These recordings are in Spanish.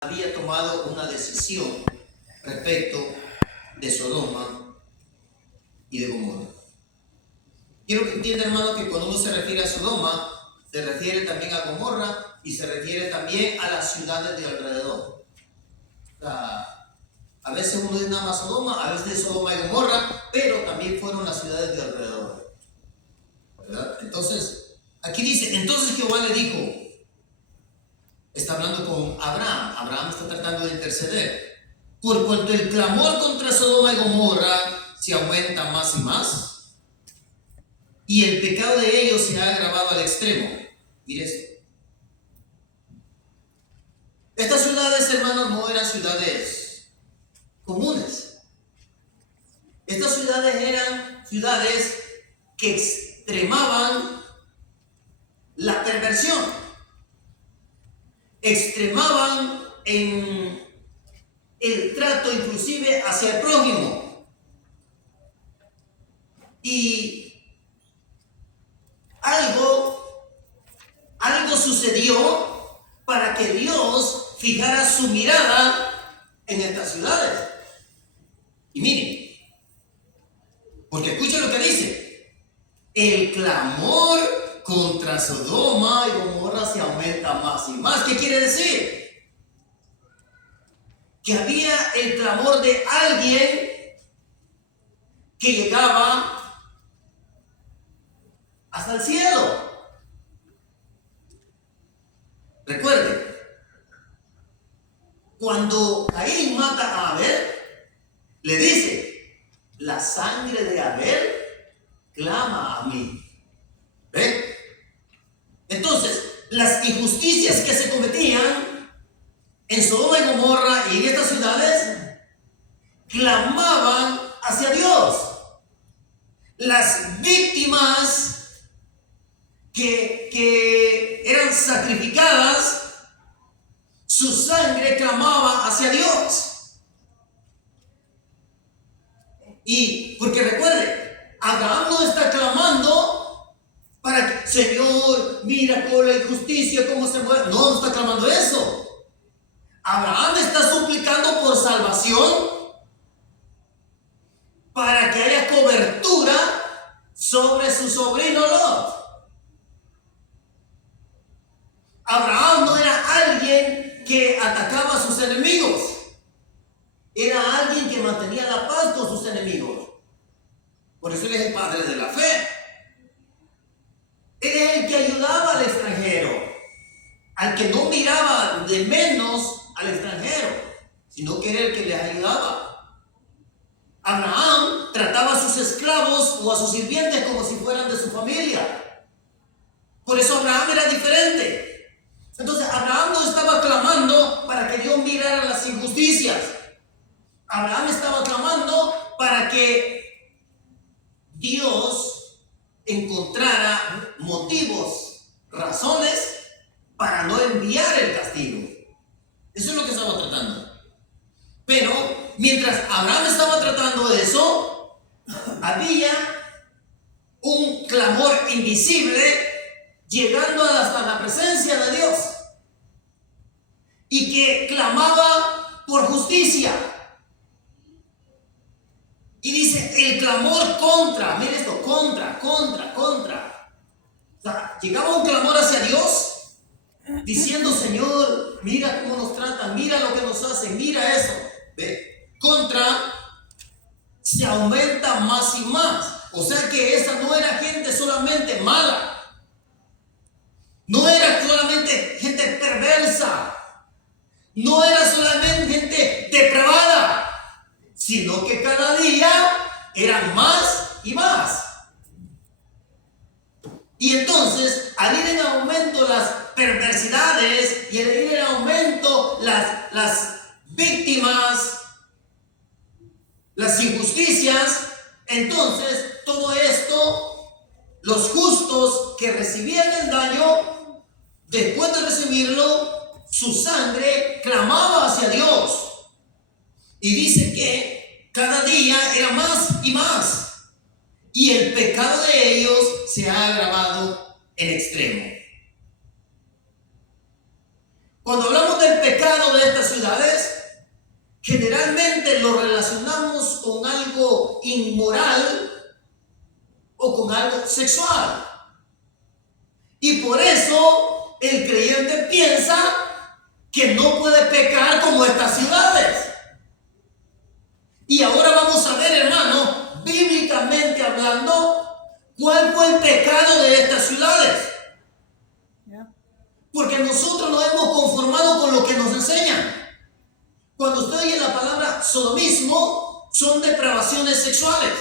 había tomado una decisión respecto de Sodoma y de Gomorra. Quiero que entienda, hermano, que cuando uno se refiere a Sodoma, se refiere también a Gomorra y se refiere también a las ciudades de alrededor. O sea, a veces uno dice nada más Sodoma, a veces Sodoma y Gomorra, pero también fueron las ciudades de alrededor, ¿verdad? Entonces, aquí dice, entonces Jehová le dijo, está hablando con Abraham. Abraham está tratando de interceder. Por cuanto el clamor contra Sodoma y Gomorra se aumenta más y más, y el pecado de ellos se ha agravado al extremo. Mire esto. Estas ciudades, hermanos, no eran ciudades comunes. Estas ciudades eran ciudades que extremaban la perversión, extremaban en el trato inclusive hacia el prójimo. Y algo sucedió para que Dios fijara su mirada en estas ciudades. Y miren, porque escuchen lo que dice: el clamor contra Sodoma y Gomorra se aumenta más y más. ¿Qué quiere decir? Que había el clamor de alguien que llegaba hasta el cielo. Recuerden, cuando Caín mata a Abel, le dice: la sangre de Abel clama a mí. ¿Ven? Entonces, las injusticias que se cometían en Sodoma y Gomorra y en estas ciudades clamaban hacia Dios. Las víctimas que eran sacrificadas, su sangre clamaba hacia Dios. Y porque recuerde, Abraham no está clamando para que, Señor, mira con la injusticia cómo se mueve. No está clamando eso. Abraham está suplicando por salvación, para que haya cobertura sobre su sobrino Lot. Abraham no era alguien que atacaba a sus enemigos, era alguien que mantenía la paz con sus enemigos. Por eso él es el padre de la fe. Él es el que ayudaba al extranjero, al que no miraba de menos al extranjero, sino que era el que les ayudaba. Abraham trataba a sus esclavos o a sus sirvientes como si fueran de su familia. Por eso Abraham era diferente. Entonces Abraham no estaba clamando para que Dios mirara las injusticias. Abraham estaba clamando para que Dios encontrara motivos, razones para no enviar el castigo. Eso es lo que estaba tratando. Pero mientras Abraham estaba tratando de eso, había un clamor invisible llegando hasta la presencia de Dios y que clamaba por justicia. Y dice el clamor contra, mire esto, contra. O sea, llegaba un clamor hacia Dios diciendo: Señor, mira cómo nos tratan, mira lo que nos hacen, mira eso. ¿Ve? Contra se aumenta más y más. O sea que esa no era gente solamente mala, no era solamente gente perversa, no era solamente gente depravada, sino que cada día eran más y más. Y entonces, al ir en aumento las perversidades y al ir en aumento las víctimas, las injusticias, entonces todo esto, los justos que recibían el daño, después de recibirlo, su sangre clamaba hacia Dios. Y dice que cada día era más y más. Y el pecado de ellos se ha agravado en extremo. Cuando hablamos del pecado de estas ciudades, generalmente lo relacionamos con algo inmoral o con algo sexual. Y por eso el creyente piensa que no puede pecar como estas ciudades. Y ahora vamos a ver, hermano, bíblicamente hablando, cuál fue el pecado de estas ciudades. Porque nosotros nos hemos conformado con lo que nos enseñan. Cuando usted oye la palabra sodomismo, son depravaciones sexuales.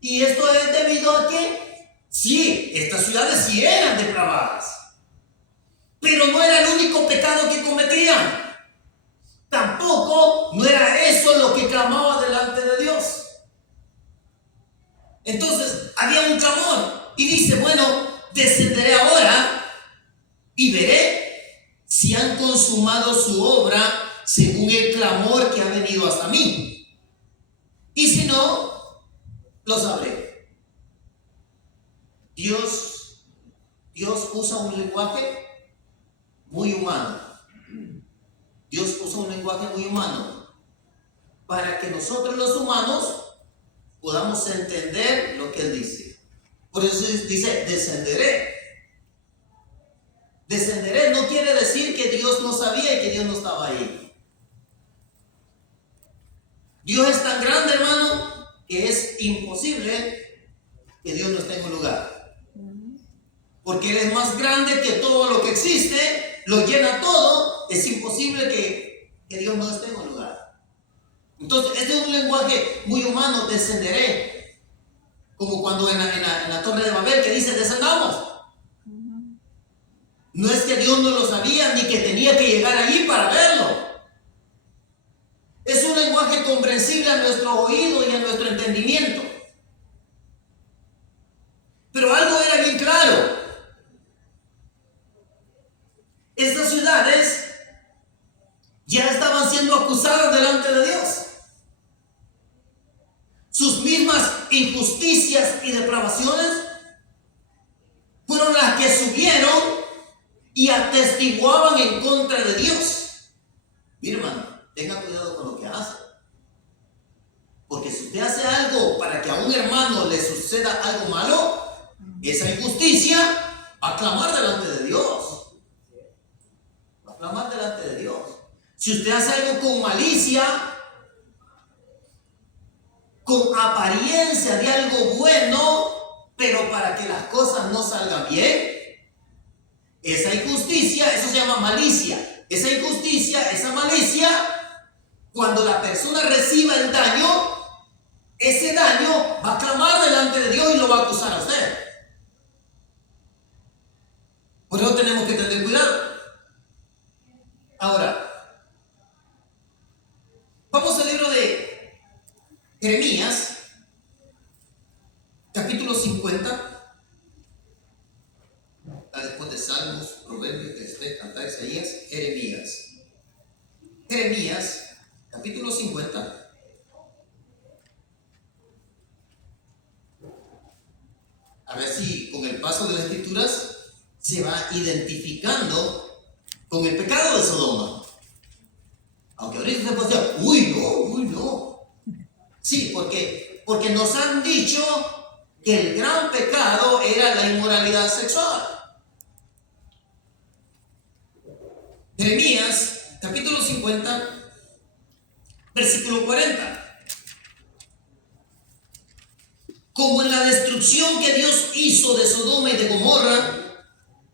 Y esto es debido a que, sí, estas ciudades sí eran depravadas, pero no era el único pecado que cometían. Tampoco no era eso lo que clamaba delante de Dios. Entonces había un clamor y dice, bueno, descenderé ahora y veré si han consumado su obra según el clamor que ha venido hasta mí. Y si no, lo sabré. Dios usa un lenguaje muy humano. Dios usa un lenguaje muy humano para que nosotros los humanos podamos entender lo que Él dice. Por eso dice, descenderé. Descenderé no quiere decir que Dios no sabía y que Dios no estaba ahí. Dios es tan grande, hermano, que es imposible que Dios no esté en un lugar. Porque Él es más grande que todo lo que existe, lo llena todo, es imposible que Dios no esté en un lugar. Entonces, este es un lenguaje muy humano, descenderé. Como cuando en la Torre de Babel que dice, descendamos. No es que Dios no lo sabía ni que tenía que llegar allí para verlo. Es un lenguaje comprensible a nuestro oído y a nuestro entendimiento. Pero algo era bien claro. Estas ciudades ya estaban siendo acusadas delante de Dios. Sus mismas injusticias y depravaciones fueron las que subieron y atestiguaban en contra de Dios. Mire, hermano, tenga cuidado con lo que hace. Porque si usted hace algo para que a un hermano le suceda algo malo, esa injusticia va a clamar delante de Dios. Va a clamar delante de Dios. Si usted hace algo con malicia, con apariencia de algo bueno, pero para que las cosas no salgan bien, esa injusticia, eso se llama malicia. Esa injusticia, esa malicia, cuando la persona reciba el daño, ese daño va a clamar delante de Dios y lo va a acusar a usted. Por eso tenemos que tener cuidado. Ahora, vamos al libro de Jeremías, capítulo 50. Después de Salmos, Proverbios, Cantar, Isaías, Jeremías, capítulo 50. A ver si con el paso de las escrituras se va identificando con el pecado de Sodoma. Aunque ahorita se puede decir, uy no. Sí, porque nos han dicho que el gran pecado era la inmoralidad sexual. Jeremías, capítulo 50, versículo 40. Como en la destrucción que Dios hizo de Sodoma y de Gomorra,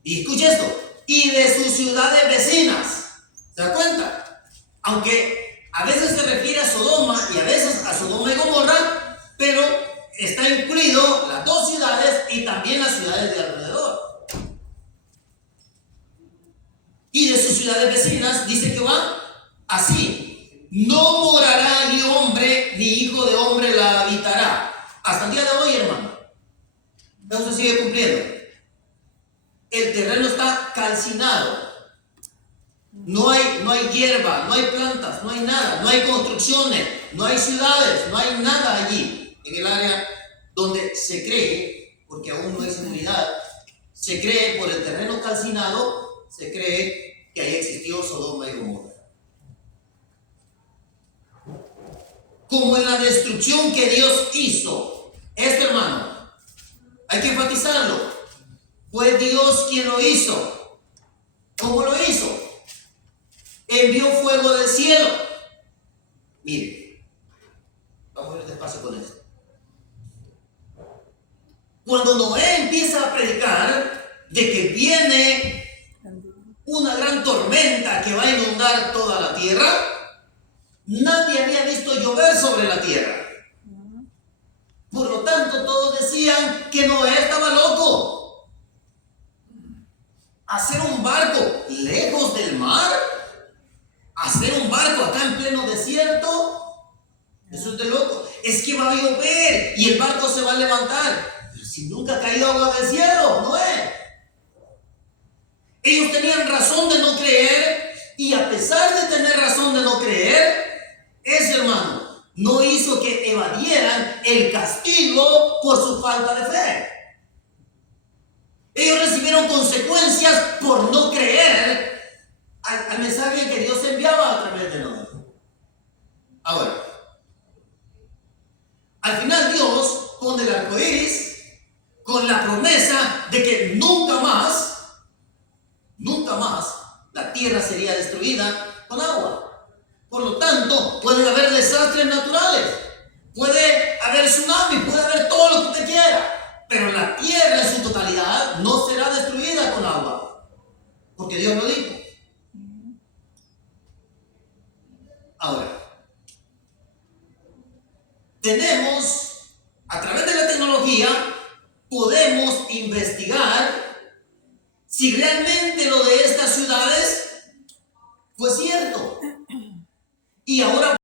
y escucha esto, y de sus ciudades vecinas. ¿Se da cuenta? Aunque a veces se refiere a Sodoma y a veces a Sodoma y Gomorra, pero está incluido las dos ciudades y también las ciudades de alrededor. Y de sus ciudades vecinas, dice Jehová, así, no morará allí hombre, ni hijo de hombre la habitará. Hasta el día de hoy, hermano, eso se sigue cumpliendo. El terreno está calcinado. No hay hierba, no hay plantas, no hay nada, no hay construcciones, no hay ciudades, no hay nada allí. En el área donde se cree, porque aún no hay seguridad, se cree por el terreno calcinado, se cree que ahí existió Sodoma y Gomorra. Como en la destrucción que Dios hizo. Esto, hermano, hay que enfatizarlo. Fue Dios quien lo hizo. ¿Cómo lo hizo? Envió fuego del cielo. Mire, vamos a ir despacio con esto. Cuando Noé empieza a predicar de que viene una gran tormenta que va a inundar toda la tierra, nadie había visto llover sobre la tierra. Por lo tanto, todos decían que Noé estaba loco. Hacer un barco lejos del mar, hacer un barco acá en pleno desierto, eso es de loco. Es que va a llover y el barco se va a levantar. Pero si nunca ha caído agua del cielo, Noé. Ellos tenían razón de no creer, y a pesar de tener razón de no creer, ese hermano no hizo que evadieran el castigo por su falta de fe. Ellos recibieron consecuencias por no creer al mensaje que Dios enviaba a través de Noé. Ahora, al final Dios pone el arco iris con la promesa de que nunca más la tierra sería destruida con agua. Por lo tanto, pueden haber desastres naturales, puede haber tsunami, puede haber todo lo que usted quiera, pero la tierra en su totalidad no será destruida con agua, porque Dios lo dijo. Ahora, a través de la tecnología, podemos investigar si realmente lo de estas ciudades fue cierto. Y ahora